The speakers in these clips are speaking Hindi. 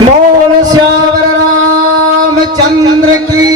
बोल श्याम रामचंद्र की।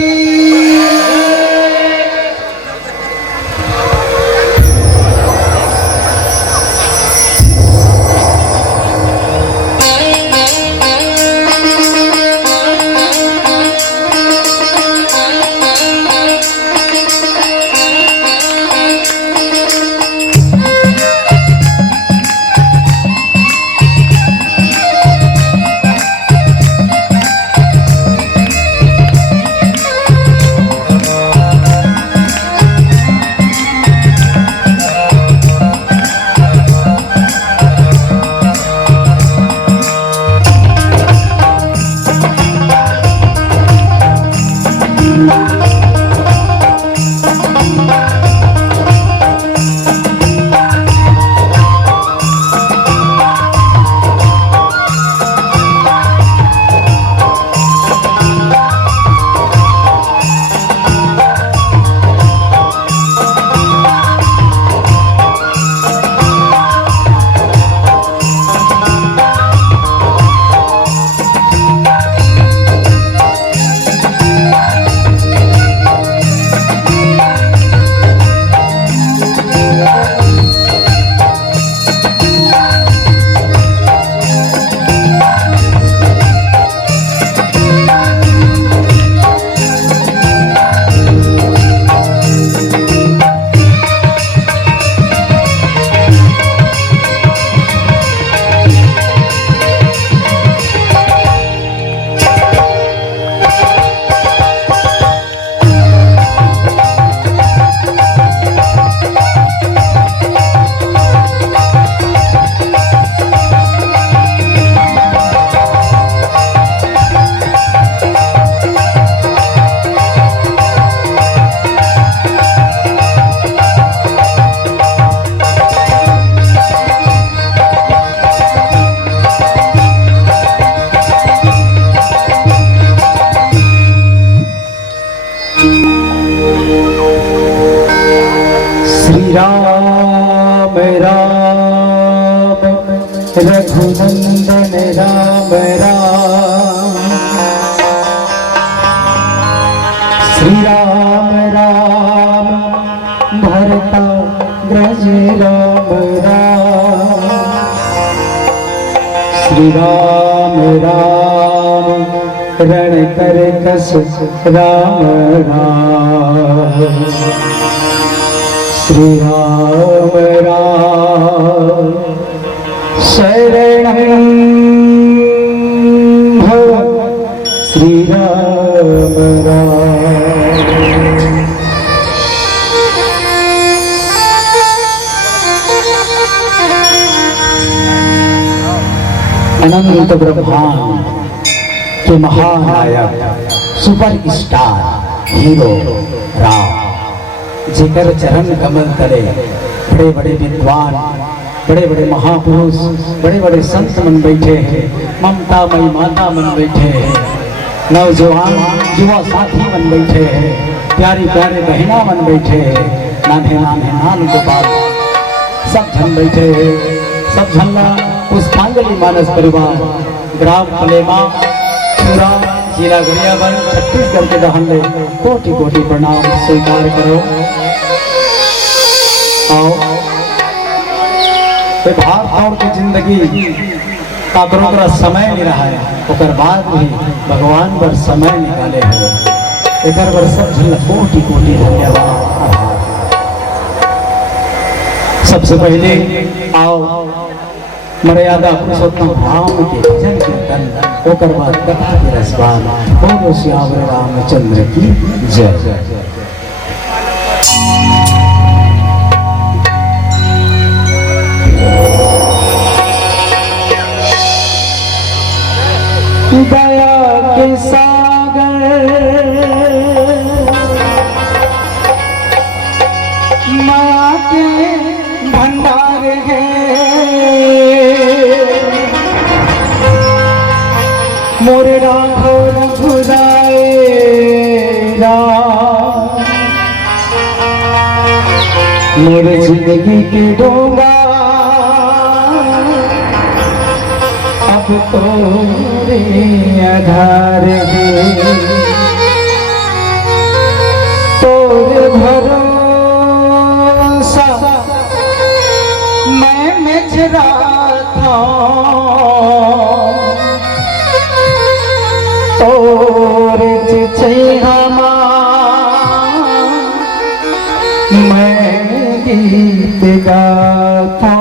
राम राम रघुनंदन राम राम। श्री राम राम भरता ग्रज राम राम। श्री राम राम रण कर कस राम राम। श्री राम राम शरणं भव। श्री राम राम। अनंत ब्रह्मांड के महानायक सुपर स्टार हीरो राम, जेकर चरण कमल तले बड़े बड़े विद्वान, बड़े बड़े महापुरुष, बड़े बड़े संत मन बैठे हैं, ममता मई माता मन बैठे हैं, नौजवान युवा साथी मन बैठे हैं, प्यारी प्यारे बहना मन बैठे हैं, नाने नाने नान गोपाल सब जन बैठे हैं। सब झल्ला पुष्पांजलि मानस परिवार ग्राम पलेमा पूरा जिला गरियाबंद छत्तीसगढ़ के दहन ले कोटि कोटि प्रणाम स्वीकार करो। आओ भाग दौड़ की जिंदगी का करों समय नहीं रहा है, ओकर बाद भी भगवान पर समय निकाले हैं। एक बार सब झल कोटि कोटि धन्यवाद। सबसे पहले आओ मर्यादा पुरुषोत्तम राम के भजन कीर्तन, ओकर बाद कथा के रसपान। बोलो श्याम रामचंद्र की जय। दया के सागर माया के भंडार है, मोरे राघो रघुराए राम। मोरे जिंदगी के डोंगा अब तोरे आधार गे तोरे भरोसा मैं मेजरा था तोरे चिछैमा मैं गीत गाता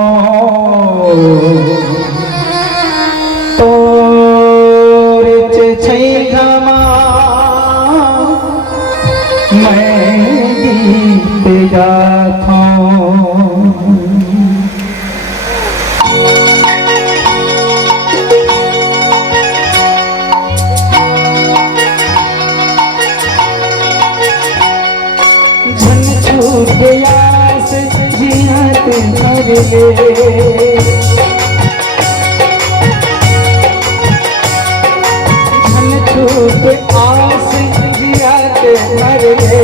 तोरे चिछैमा मैं गीत गाता प्यास जियात मर ले झन छूट आस जियात मर ले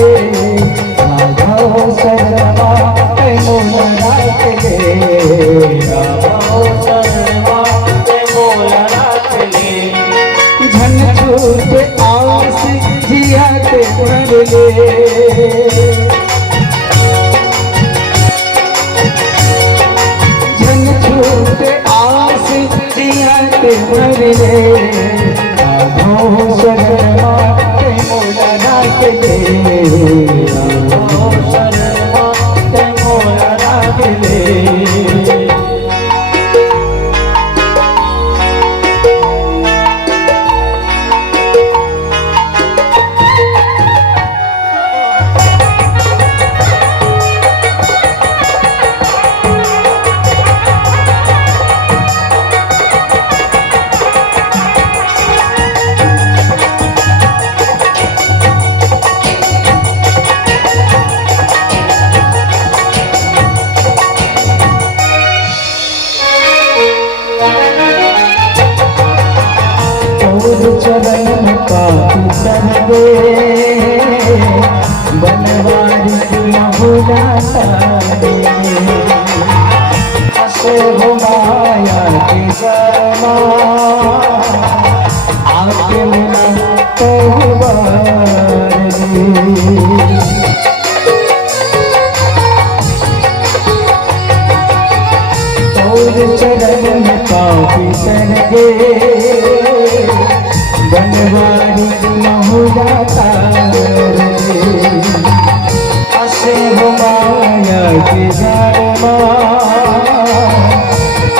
राघव शर्मा ते मोल रात ले राघव शर्मा ते मोल रात ले झन छूट आस जियात मर ले मरले राघव शर्मा ते मोला राखले राघव शर्मा ते मोला राखले चरण का कर दे बनवारी बहुलाता हसे हो माया की शर्मा आके मिला चरण का कर दे बनवारी बहुलाता हसे हो माया की शर्मा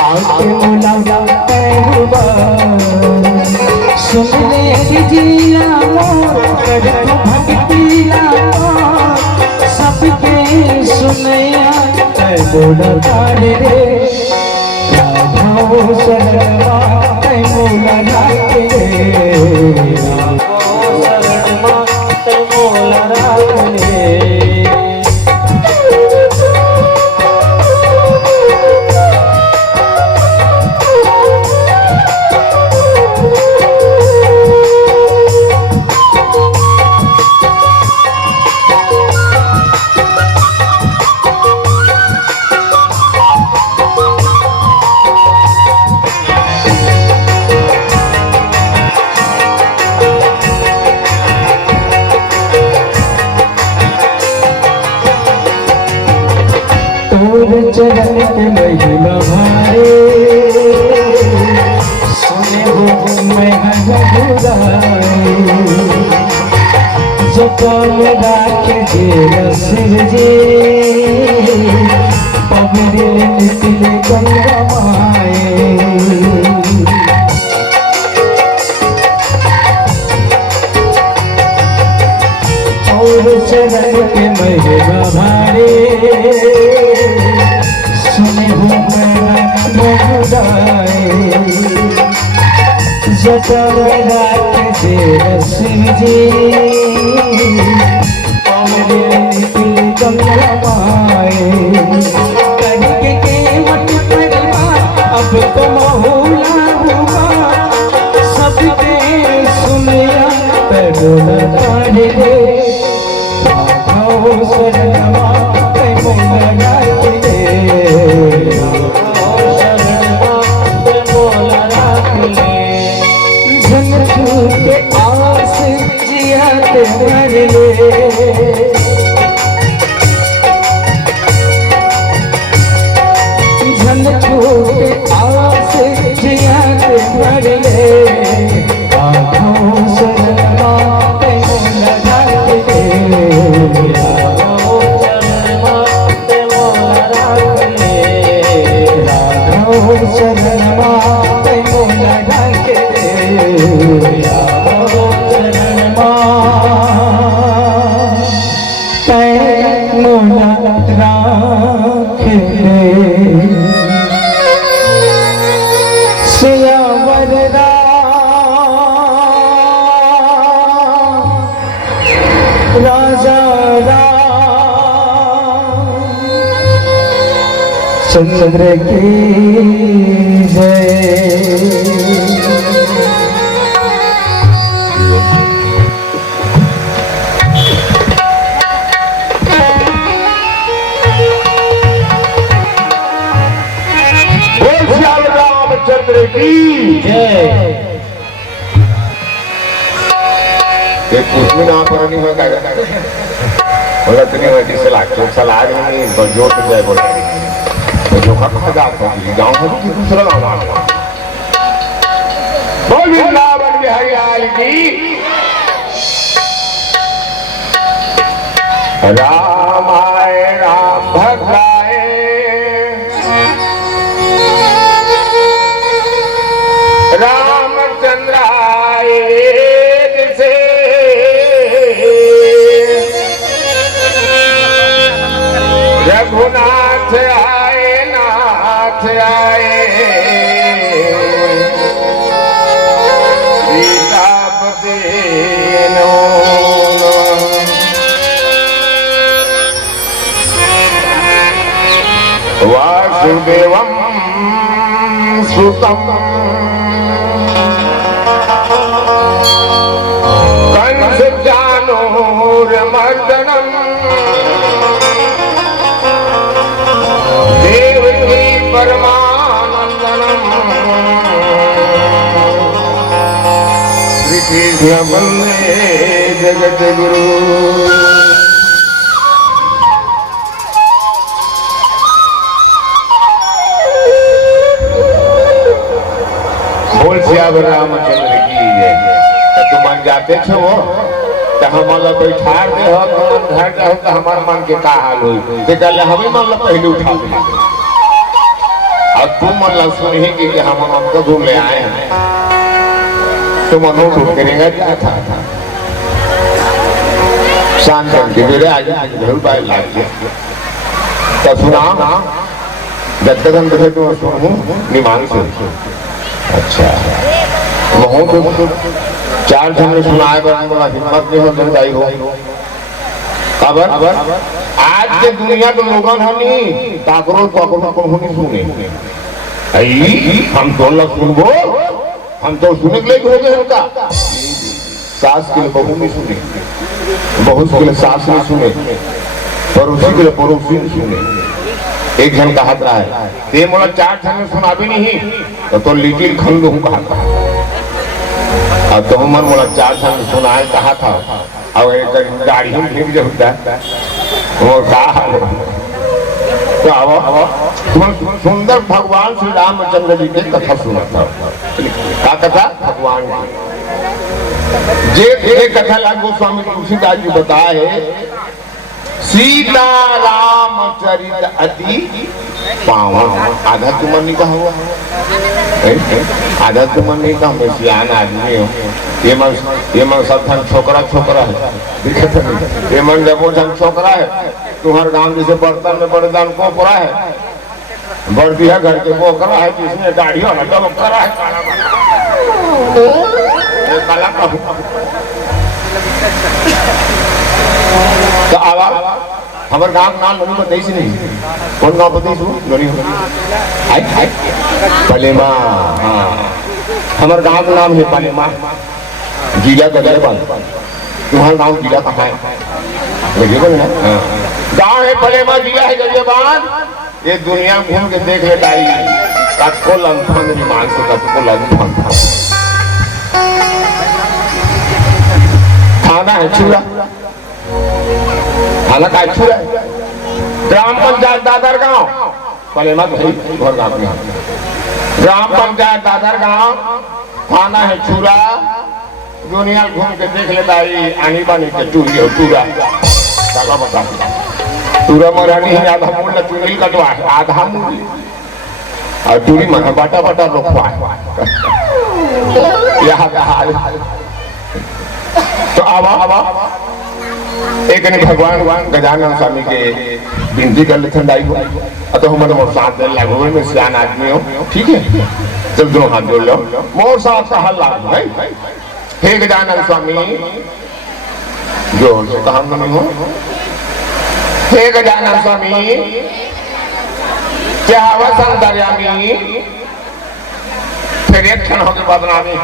आके मिला सुन ले जिया मोर कर भक्तिया सबके सुनया बोला तारे रे राघव शर्मा ते मोला राखले राघव शर्मा ते मोला राखले चरण के महिमा भारे सुने हो मैं गुजारे जतन राखे शिव जी पगड़े निकले गंगा माए और चरण के महिमा भारे सुने हो जतर राखे शिव जी गंगा माए करके केवट परिवार अब तो महुला हुआ सबके सुनिया बोला तारे राघव शर्मा ते मोला राखले राघव शर्मा ते मोला राखले मर ले झन छूटे आस जिया के मर ले आँखों से माते लगा के चरण माते लगा के राजा चंद्र की जय। रामचंद्र की जय। कुछ भी ना पर नहीं होगा बोला तनी वही सलाह नहीं बजो तो जाए बोला तो जो का जात होगी गांव में कि दूसरा गांव में बोल वृंदावन बिहारी की राम आए राम भक्त आए रामचंद्र आए रघुनाथ आए नाथ आए सीतापति वासुदेवं सुतं कंस चाणूरमर्दनम् परमानंदनम श्री वंदे जगत गुरु। बोल सियावर रामचंद्र की जय। तुम मन जाते छो तो हम बैठा दे हो तो घर जाओ तो हमारे मन के का हाल हो हमें मन पहले उठा दे अब तुम मतलब सुनेंगे कि हम आपको घूम ले आए हैं तो मनो करेगा क्या था शांत करके मेरे आगे जरूर पाए लाग गया तो सुना जब तक हम देखे तो सुनूं निमान से अच्छा बहुत चार जन ने सुनाए बनाने वाला हिम्मत नहीं हो जनताई हो खबर आज के दुनिया के लोगन हनी ताकरो ताकरो को हनी सुने आई हम तो लग सुनबो हम तो सुने के लिए हो गए उनका सास के लिए बहू नहीं सुने बहुत के लिए सास नहीं सुने पड़ोसी के लिए पड़ोसी नहीं सुने एक जन कहा था है ते मोला चार जन ने सुना भी नहीं तो लिटिल खंड हूँ कहा था अब तो मन मोला चार जन सुनाए कहा था और एक गाड़ी हम फिर जो होता है वो कहा तो अब सुंदर भगवान श्री रामचंद्र जी की कथा सुना था क्या कथा भगवान जे कथा लागू स्वामी तुलसीदास जी बताए सीता रामचरित अति पावन आधा तुमन नहीं कहा हुआ आधा तुमन नहीं कहा मैं सियान आदमी हूँ ये मन सब धन छोकरा छोकरा है ये मन देखो धन छोकरा है तुम्हारे गांव जैसे बर्तन में बड़े दान कोकरा है बर्दी है घर के कोकरा है जिसमें दाढ़ी वाला डब करा है काला का तो आवाज हमारे गांव का नाम नहीं बताइए नहीं कौन गांव बताइए नहीं पलेमा हाँ हमारे गांव का नाम है पलेमा जिला गदरबंद तुम्हारा गांव जिला कहाँ है गांव है पलेमा जिला है गदरबंद ये दुनिया घूम के देख लेता है कटको लंथन विमान से कटको लंथन खाना है चूड़ा। खाना का चूड़ा है। ग्राम पंचायत दादर गांव पहले मत भाई घर गांव में ग्राम पंचायत दादर गांव खाना है चूड़ा। दुनिया घूम के देख लेता है आनी बानी के चूड़ी चूड़ा बता चूड़ा मरानी है आधा मूल चूड़ी कटवा आधा मूल और चूड़ी माना बाटा बाटा रोकवा यहाँ तो आवा एक ने भगवान गजानन स्वामी के बिनती कर ले ठंडाई को तो हम मोर साथ दे लागो में सियान आदमी हो ठीक है जब दोनों हाथ जोड़ लो मोर साथ का हल लागो है हे गजानन स्वामी जो से कहा नहीं हो हे गजानन स्वामी क्या वसन दरियामी फिर एक क्षण होकर बदनामी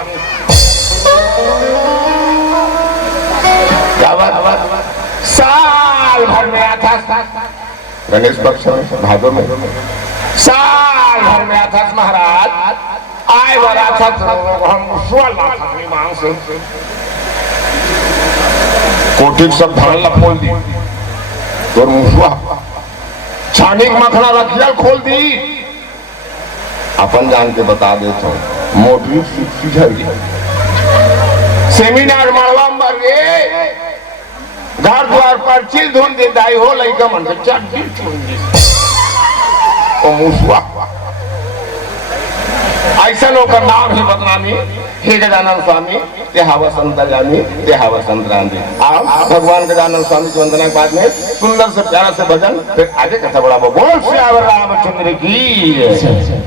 साल भर में आता गणेश पक्ष में भादों में साल भर में आता महाराज आए बड़ा था हम 16 मांग से कोटिक सब धरल खोल दी तो मुसवा छानी मखना रखियल खोल दी अपन जान के बता देता हूँ मोटरी सीधा सेमिनार मरवा मर गए घर द्वार पर चिल धुन दे दाई हो लइका मन से चट ओ मुसवा ऐसा ओकर नाम ही बदनामी हे गजानन स्वामी ते हवा संतरामी ते हवा संतरामी आओ भगवान गजानन स्वामी की वंदना के बाद में सुंदर से प्यारा से भजन फिर आगे कथा बढ़ाबो बोल श्री रामचंद्र की